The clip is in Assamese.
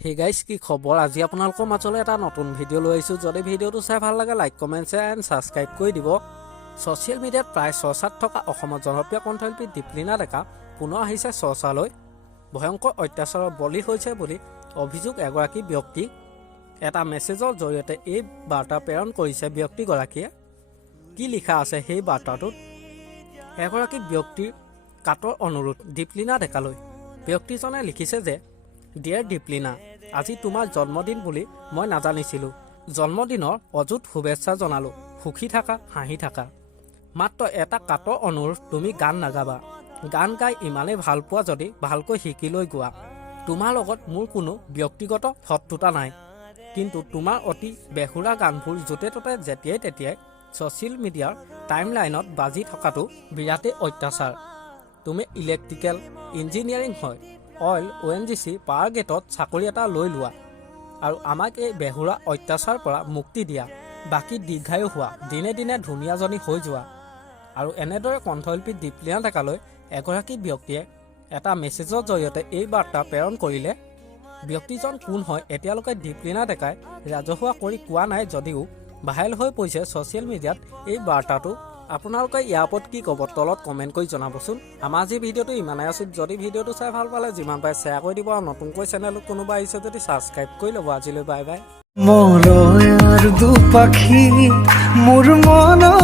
হে গাইজ কি খবৰ আজি আপোনালোকৰ মাজলৈ এটা নতুন ভিডিঅ' লৈ আহিছোঁ যদি ভিডিঅ'টো চাই ভাল লাগে like comment share and subscribe কৰি দিব ছ'চিয়েল মিডিয়াত প্ৰায় চৰ্চাত থকা অসমৰ জনপ্ৰিয় কণ্ঠশিল্পী দীপলিনা ডেকা পুনৰ আহিছে চৰ্চালৈ ভয়ংকৰ অত্যাচাৰৰ বলি হৈছে বুলি অভিযোগ এগৰাকী ব্যক্তি এটা মেছেজৰ জৰিয়তে এই বাৰ্তা প্ৰেৰণ কৰিছে ব্যক্তিগৰাকীয়ে কি লিখা আছে সেই বাৰ্তাটোত এগৰাকী ব্যক্তিৰ কাটৰ অনুৰোধ দীপলিনা ডেকালৈ ব্যক্তিজনে লিখিছে যে ডিয়াৰ দীপলিনা আজি তোমাৰ জন্মদিন বুলি মই নাজানিছিলোঁ জন্মদিনৰ অযুত শুভেচ্ছা জনালোঁ সুখী থাকা হাঁহি থাকা মাত্ৰ এটা কাটৰ অনুৰোধ তুমি গান নাগাবা গান গাই ইমানেই ভাল পোৱা যদি ভালকৈ শিকি লৈ গোৱা তোমাৰ লগত মোৰ কোনো ব্যক্তিগত শত্ৰুতা নাই কিন্তু তোমাৰ অতি বেহুৰা গানবোৰ য'তে ত'তে যেতিয়াই তেতিয়াই ছ'চিয়েল মিডিয়াৰ টাইমলাইনত বাজি থকাটো বিৰাটেই অত্যাচাৰ তুমি ইলেক্ট্ৰিকেল ইঞ্জিনিয়াৰিং হয় অইল ONGC পাৱাৰ গেটত চাকৰি এটা লৈ লোৱা আৰু আমাক এই বেহুৰা অত্যাচাৰৰ পৰা মুক্তি দিয়া বাকী দীৰ্ঘায়ু হোৱা দিনে দিনে ধুনীয়াজনী হৈ যোৱা আৰু এনেদৰে কণ্ঠশিল্পী দীপলিনা ডেকালৈ এগৰাকী ব্যক্তিয়ে এটা মেছেজৰ জৰিয়তে এই বাৰ্তা প্ৰেৰণ কৰিলে ব্যক্তিজন কোন হয় এতিয়ালৈকে দীপলিনা ডেকাই ৰাজহুৱা কৰি কোৱা নাই যদিও ভাইৰেল হৈ পৰিছে ছ'চিয়েল মিডিয়াত এই বাৰ্তাটো আপোনালোকে ইয়াৰ ওপৰত কি ক'ব তলত কমেণ্ট কৰি জনাবচোন আমাৰ আজি ভিডিঅ'টো ইমানেই আছিল যদি ভিডিঅ'টো চাই ভাল পালে যিমান পাৰে শ্বেয়াৰ কৰি দিব আৰু নতুনকৈ চেনেলত কোনোবা আহিছে যদি ছাবস্ক্ৰাইব কৰি ল'ব আজিলৈ বাই বাই মোৰ আৰ দু পাখি মোৰ মন